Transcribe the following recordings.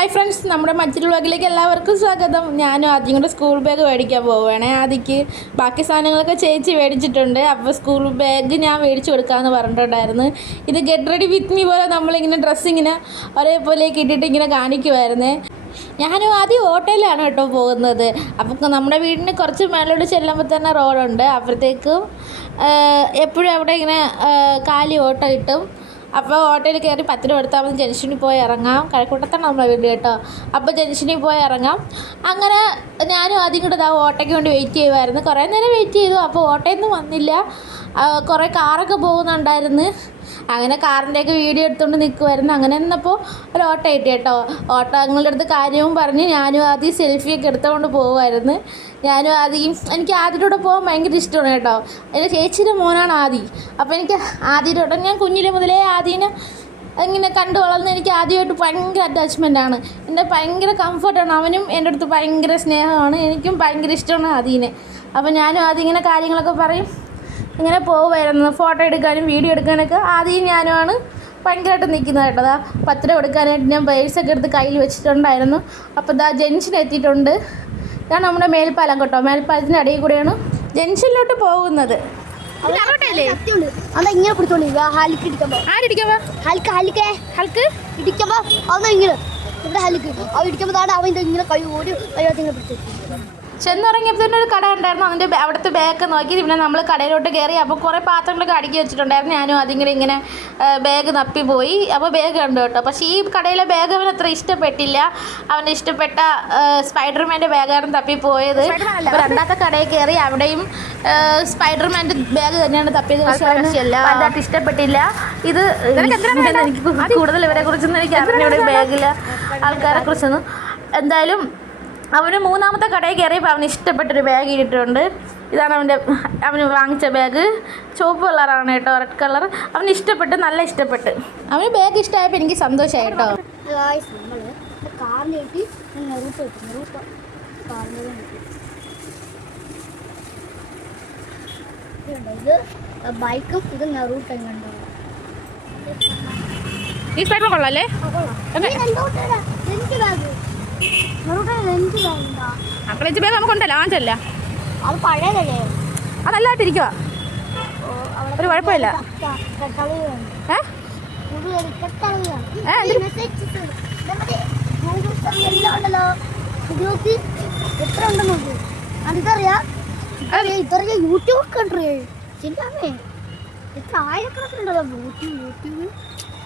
Hi friends, നമ്മുടെ മറ്റൊരു വ്ളോഗിലേക്ക് എല്ലാവർക്കും സ്വാഗതം. ഞാനും ആദ്യം കൂടെ സ്കൂൾ ബാഗ് മേടിക്കാൻ പോവുകയാണേ. ആദ്യക്ക് ബാക്കി സാധനങ്ങളൊക്കെ ചേച്ചി മേടിച്ചിട്ടുണ്ട്. അപ്പോൾ സ്കൂൾ ബാഗ് ഞാൻ മേടിച്ച് കൊടുക്കാമെന്ന് പറഞ്ഞിട്ടുണ്ടായിരുന്നു. ഇത് ഗെറ്റ് റെഡി വിത്ത് മീ പോലെ നമ്മളിങ്ങനെ ഡ്രസ്സിങ്ങനെ ഒരേപോലെയൊക്കെ ഇട്ടിട്ട് ഇങ്ങനെ കാണിക്കുമായിരുന്നേ. ഞാനും ആദ്യം ഓട്ടോയിലാണ് കേട്ടോ പോകുന്നത്. അപ്പോൾ നമ്മുടെ വീടിന് കുറച്ച് മേലോട്ട് ചെല്ലുമ്പോൾ തന്നെ റോഡുണ്ട്. അപ്പോഴത്തേക്കും എപ്പോഴും അവിടെ ഇങ്ങനെ കാലി ഓട്ടോ കിട്ടും. അപ്പോൾ ഓട്ടോയിൽ കയറി 10 രൂപ എടുത്താൽ മതി, ജംഗ്ഷനിൽ പോയി ഇറങ്ങാം. കഴക്കൂട്ടത്താണ് നമ്മളെ വീട് കേട്ടോ. അപ്പോൾ ജംഗ്ഷനിൽ പോയി ഇറങ്ങാം. അങ്ങനെ ഞാനും ആദ്യം കൂടെ ഓട്ടോയ്ക്ക് വേണ്ടി വെയിറ്റ് ചെയ്യുമായിരുന്നു. കുറേ നേരം വെയിറ്റ് ചെയ്തു. അപ്പോൾ ഓട്ടോയൊന്നും വന്നില്ല. കുറേ കാറൊക്കെ പോകുന്നുണ്ടായിരുന്നു. അങ്ങനെ കാറിൻ്റെയൊക്കെ വീഡിയോ എടുത്തുകൊണ്ട് നിൽക്കുമായിരുന്നു. അങ്ങനെ നിന്നപ്പോൾ ഒരു ഓട്ടോ കിട്ടി കേട്ടോ. ഓട്ടോ ഞങ്ങളുടെ അടുത്ത് കാര്യവും പറഞ്ഞ് ഞാനും ആദ്യം സെൽഫിയൊക്കെ എടുത്തുകൊണ്ട് പോകുമായിരുന്നു. ഞാനും ആദ്യം എനിക്ക് ആദ്യത്തോടെ പോകാൻ ഭയങ്കര ഇഷ്ടമാണ് കേട്ടോ. എൻ്റെ ചേച്ചിയുടെ മോനാണ് ആദി. അപ്പോൾ എനിക്ക് ആദ്യത്തോടെ ഞാൻ കുഞ്ഞിലെ മുതലേ ആദ്യനെ ഇങ്ങനെ കണ്ടു വളർന്ന് എനിക്ക് ആദ്യമായിട്ട് ഭയങ്കര അറ്റാച്ച്മെൻറ്റാണ്. എൻ്റെ ഭയങ്കര കംഫർട്ടാണ്. അവനും എൻ്റെ അടുത്ത് ഭയങ്കര സ്നേഹമാണ്. എനിക്കും ഭയങ്കര ഇഷ്ടമാണ് ആദീനെ. അപ്പോൾ ഞാനും ആദ്യം ഇങ്ങനെ കാര്യങ്ങളൊക്കെ പറയും ഇങ്ങനെ പോകുമായിരുന്നു. ഫോട്ടോ എടുക്കാനും വീഡിയോ എടുക്കാനൊക്കെ ആദ്യം ഞാനുമാണ് ഭയങ്കരമായിട്ട് നിൽക്കുന്നത് കേട്ടോ. 10 രൂപ എടുക്കാനായിട്ട് ഞാൻ പേഴ്സൊക്കെ എടുത്ത് കയ്യിൽ വെച്ചിട്ടുണ്ടായിരുന്നു. അപ്പോൾ ജംഗ്ഷൻ എത്തിയിട്ടുണ്ട്. ഇതാണ് നമ്മുടെ മേൽപ്പാലം കേട്ടോ. മേൽപ്പാലത്തിൻ്റെ അടിയിൽ കൂടെയാണ് ജംഗ്ഷനിലോട്ട് പോകുന്നത്. ചെന്നിറങ്ങിയപ്പോൾ തന്നെ ഒരു കട ഉണ്ടായിരുന്നു. അതിൻ്റെ അവിടുത്തെ ബാഗ് നോക്കി പിന്നെ നമ്മൾ കടയിലോട്ട് കയറി. അപ്പോൾ കുറേ പാത്രങ്ങളൊക്കെ അടുക്കി വെച്ചിട്ടുണ്ടായിരുന്നു. ഞാനും അതിങ്ങനെ ബാഗ് തപ്പിപ്പോയി. അപ്പോൾ ബാഗ് കണ്ടു കേട്ടോ. പക്ഷേ ഈ കടയിലെ ബാഗ് അവന് അത്ര ഇഷ്ടപ്പെട്ടില്ല. അവന് ഇഷ്ടപ്പെട്ട സ്പൈഡർമാൻ്റെ ബാഗാണ് തപ്പിപ്പോയത്. അപ്പോൾ രണ്ടാമത്തെ കടയിൽ കയറി. അവിടെയും സ്പൈഡർമാൻ്റെ ബാഗ് തന്നെയാണ് തപ്പിയത്. പക്ഷേ അവന് ഇഷ്ടപ്പെട്ടില്ല. ഇത് എനിക്ക് കൂടുതൽ ഇവരെ കുറിച്ചൊന്നും എനിക്ക് അറിഞ്ഞൂടെ, ബാഗിലെ ആൾക്കാരെ കുറിച്ചൊന്നും. എന്തായാലും അവന് മൂന്നാമത്തെ കടയിൽ കയറിയപ്പോൾ അവന് ഇഷ്ടപ്പെട്ടൊരു ബാഗ് ഇട്ടിട്ടുണ്ട്. ഇതാണ് അവന് വാങ്ങിച്ച ബാഗ്. ചുവപ്പ് കളറാണ് കേട്ടോ, റെഡ് കളർ. അവന് ഇഷ്ടപ്പെട്ട്, നല്ല ഇഷ്ടപ്പെട്ട്. അവന് ബാഗ് ഇഷ്ടമായപ്പോൾ എനിക്ക് സന്തോഷമായി കേട്ടോ. ബൈക്കും ഇത് നെറൂട്ടും കണ്ടോ. ഈ സ്പൈഡർ കൊള്ളാല്ലേ? അക്കളേജ് ബാഗ് നമുക്കുണ്ടല്ലോ, വാങ്ങിച്ചല്ല. അത് പഴയതല്ലേ, അതല്ലാട്ടിരിക്കുക. ഒരു കുഴപ്പമില്ല. എത്ര ഉണ്ടെന്ന് നോക്കൂ. അതിക്കറിയാം ഇത്രയും യൂട്യൂബ് ഒക്കെ ഉണ്ട്. ശരിയാമേ എത്ര ആയിരക്കണക്കിനുണ്ടല്ലോ യൂട്യൂബ്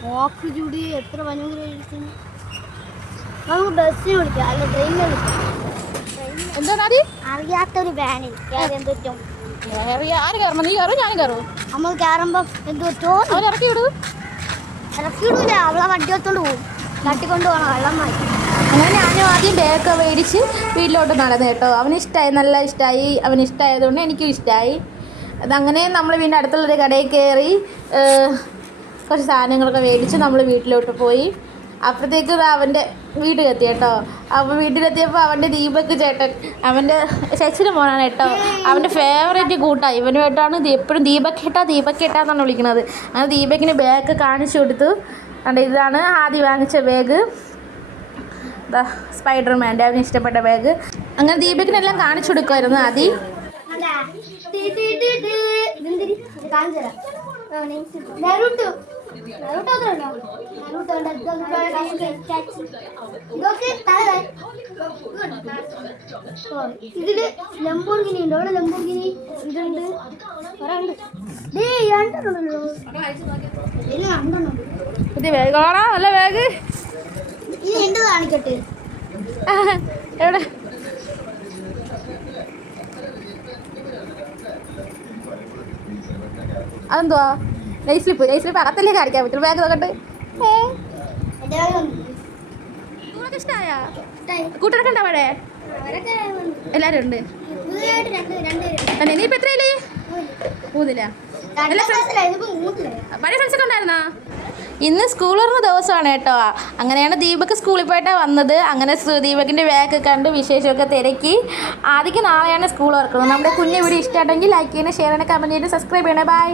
വാക്ക് ചൂടി എത്ര ഭയങ്കര. നമുക്ക് ബസ്സിന് വിളിക്കാം, അല്ല ട്രെയിനിൽ വിളിക്കാം. എന്താണ് അറിയാത്തൊരു വാനിൽ കയറി എന്ത് പറ്റും? ആര് കയറുമ്പോൾ നീ കയറും, ഞാനും കയറും. നമ്മൾ കയറുമ്പോൾ എന്ത് പറ്റുമോ? ഇറക്കിയിടൂല, അവളെ വണ്ടി എടുത്തോണ്ട് പോകും. തട്ടിക്കൊണ്ട് പോകണം, വെള്ളം മാറ്റി. അങ്ങനെ ഞാനും ആദ്യം ബാഗൊക്കെ മേടിച്ച് വീട്ടിലോട്ട് നടന്നു കേട്ടോ. അവന് ഇഷ്ടമായി, നല്ല ഇഷ്ടമായി. അവന് ഇഷ്ടമായതുകൊണ്ട് എനിക്കും ഇഷ്ടമായി. അതങ്ങനെ നമ്മൾ വീണ്ടും അടുത്തുള്ളൊരു കടയിൽ കയറി കുറച്ച് സാധനങ്ങളൊക്കെ മേടിച്ച് നമ്മൾ വീട്ടിലോട്ട് പോയി. അപ്പോഴത്തേക്ക് അവൻ്റെ വീട്ടിലെത്തി കേട്ടോ. അപ്പോൾ വീട്ടിലെത്തിയപ്പോൾ അവൻ്റെ ദീപക് ചേട്ടൻ, അവൻ്റെ ചേച്ചിയുടെ മോനാണ് കേട്ടോ. അവൻ്റെ ഫേവറേറ്റ് കൂട്ടാണ്. ഇവനുമായിട്ടാണ് എപ്പോഴും ദീപക് എന്നാണ് വിളിക്കുന്നത്. അങ്ങനെ ദീപകിന് ബാഗ് കാണിച്ചു കൊടുത്തു. അതുകൊണ്ട് ഇതാണ് ആദ്യം വാങ്ങിച്ച ബാഗ്, സ്പൈഡർമാൻ്റെ അവന് ഇഷ്ടപ്പെട്ട ബാഗ്. അങ്ങനെ ദീപകിനെല്ലാം കാണിച്ചു കൊടുക്കുമായിരുന്നു ആദ്യം. ഇതില് ലംബോർഗിനി ഉണ്ട്. അവിടെ ലംബോർഗിനി ഇതുണ്ട്. പുതിയ ബാഗ് നല്ല ബാഗ്. ഇത് എന്ത് കാണിക്കട്ടെ? എവിടെ? അതെന്തുവാ? നൈസ്ലിപ്പ് അകത്തല്ലേ കാണിക്കാൻ പറ്റും. ബാഗ് നോക്കട്ടെ. ഇഷ്ടമായ കൂട്ടരൊക്കെ ഉണ്ടാ പഴയ എല്ലാവരും ഉണ്ട്. നീ ഇപ്പം എത്രയല്ലേ? 3 പഴയ ഫ്രണ്ട്സൊക്കെ ഉണ്ടായിരുന്നാ? ഇന്ന് സ്കൂൾ തുറന്ന ദിവസമാണ് കേട്ടോ. അങ്ങനെയാണ് ദീപക് സ്കൂളിൽ പോയിട്ടാണ് വന്നത്. അങ്ങനെ ദീപകിൻ്റെ ബാഗ് കണ്ട് വിശേഷമൊക്കെ തിരക്കി. ആദ്യം നാളെയാണ് സ്കൂൾ തുറക്കുന്നത്. നമ്മുടെ കുഞ്ഞു വീഡിയോ ഇഷ്ടമായിട്ടെങ്കിൽ ലൈക്ക് ചെയ്യണം, ഷെയർ ചെയ്യണം, കമൻറ്റ് ചെയ്യണം, സബ്സ്ക്രൈബ് ചെയ്യണേ. ബൈ.